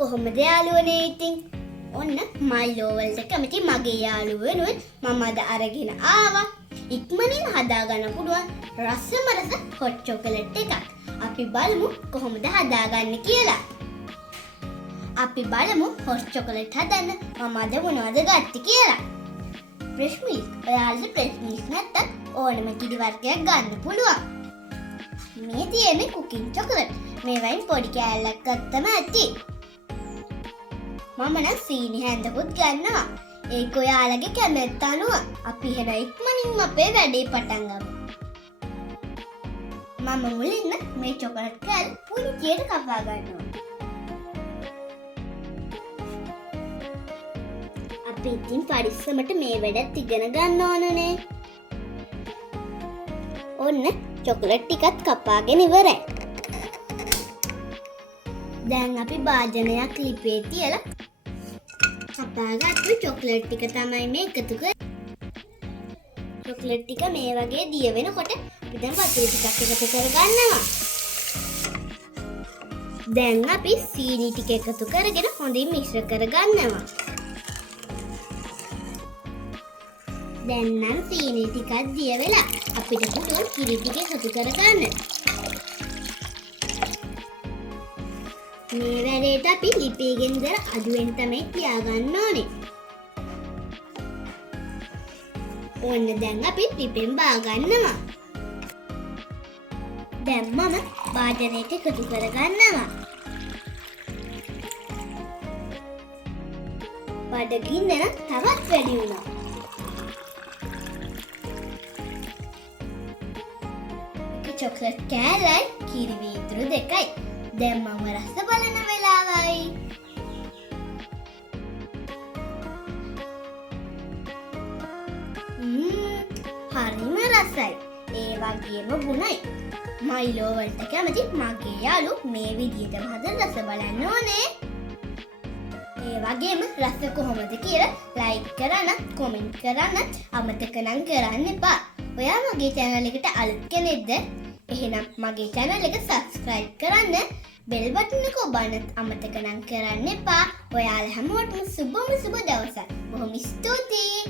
කොහොමද යාළුවනේ ඉතින්? ඔන්න මයිලෝ වලට කැමති මගේ යාළුවෝ වෙනුවෙන් මම අද අරගෙන ආවා. ඉක්මනින් හදාගන්න පුළුවන් රසම රස හොට් චොකලට් එකක්. අපි බලමු කොහොමද හදාගන්නේ කියලා. අපි බලමු හොට් චොකලට් හදන්න මම අද මොනවද ගත්තේ කියලා. Fresh milk. ඔයාලට ෆ්‍රෙෂ් මිල්ක් නැත්තම් ඕනම කිරි වර්ගයක් ගන්න පුළුවන්. මේ තියෙන්නේ කුකින් චොකලට්. මේවයින් පොඩි කෑල්ලක් ගත්තම ඇති. මම නම් සීනි හැන්දකුත් ගන්නවා. ඒක ඔයාලගේ කැමැත්ත අනුව. අපි එහෙනම් ඉක්මනින්ම අපේ වැඩේ පටන් ගමු. මම මුලින්ම මේ චොකලට් කෑල්ල පුංචියට කපා ගන්නවා. අපි ඉතින් පරිස්සමට මේ වැඩත් ඉගෙන ගන්න ඕනනේ. ඔන්න චොකලට් ටිකත් කපාගෙන ඉවරයි. දැන් අපි භාජනයක් ලිපේ තියලා කපාගත්තු චොකලට් ටික තමයි මේ එකතු කරන්නේ. චොකලට් ටික මේ වගේ දිය වෙනකොට අපි දැන් වතුර ටිකක් එකතු කරගන්නවා. දැන් අපි සීනි ටික එකතු කරගෙන හොඳින් මිශ්‍ර කරගන්නවා. දැන් නම් සීනි ටිකක් දිය වෙලා අපිට පුළුවන් කිරි ටික එකතු කරගන්න. මේ වැඩේට අපි ලිපේ ගෙන්දර අඩුවෙන් තමයි තියාගන්න ඕනේ. ඔන්න දැන් අපි ලිපෙන් බාගන්නවා. දැන් මම භාජනයට එකතු කරගන්නවා. බඩගින්න නම් තවත් වැඩි වුණා. චොකලට් කෑල්ලයි කිරි වීදුරු දෙකයි. දැන් මම රස බලන වෙලාවයි. හරිම රසයි. ඒ වගේම ගුණයි. මයිලෝ වලට කැමති මගේ යාළුවෝ මේ විදිහටම හදලා රස බලන්න ඕනේ. ඒ වගේම රස කොහොමද කියලා ලයික් කරන්න, කමෙන්ට් කරන්න අමතක නම් කරන්න එපා. ඔයා මගේ channel එකට අලුත් කෙනෙක්ද? එහෙනම් මගේ channel එක subscribe කරන්න. බෙල් බටන් එක ඔබන්න අමතක නම් කරන්න එපා. ඔයාලා හැමෝටම සුබම සුබ දවසක්. බොහොම ස්තුතියි.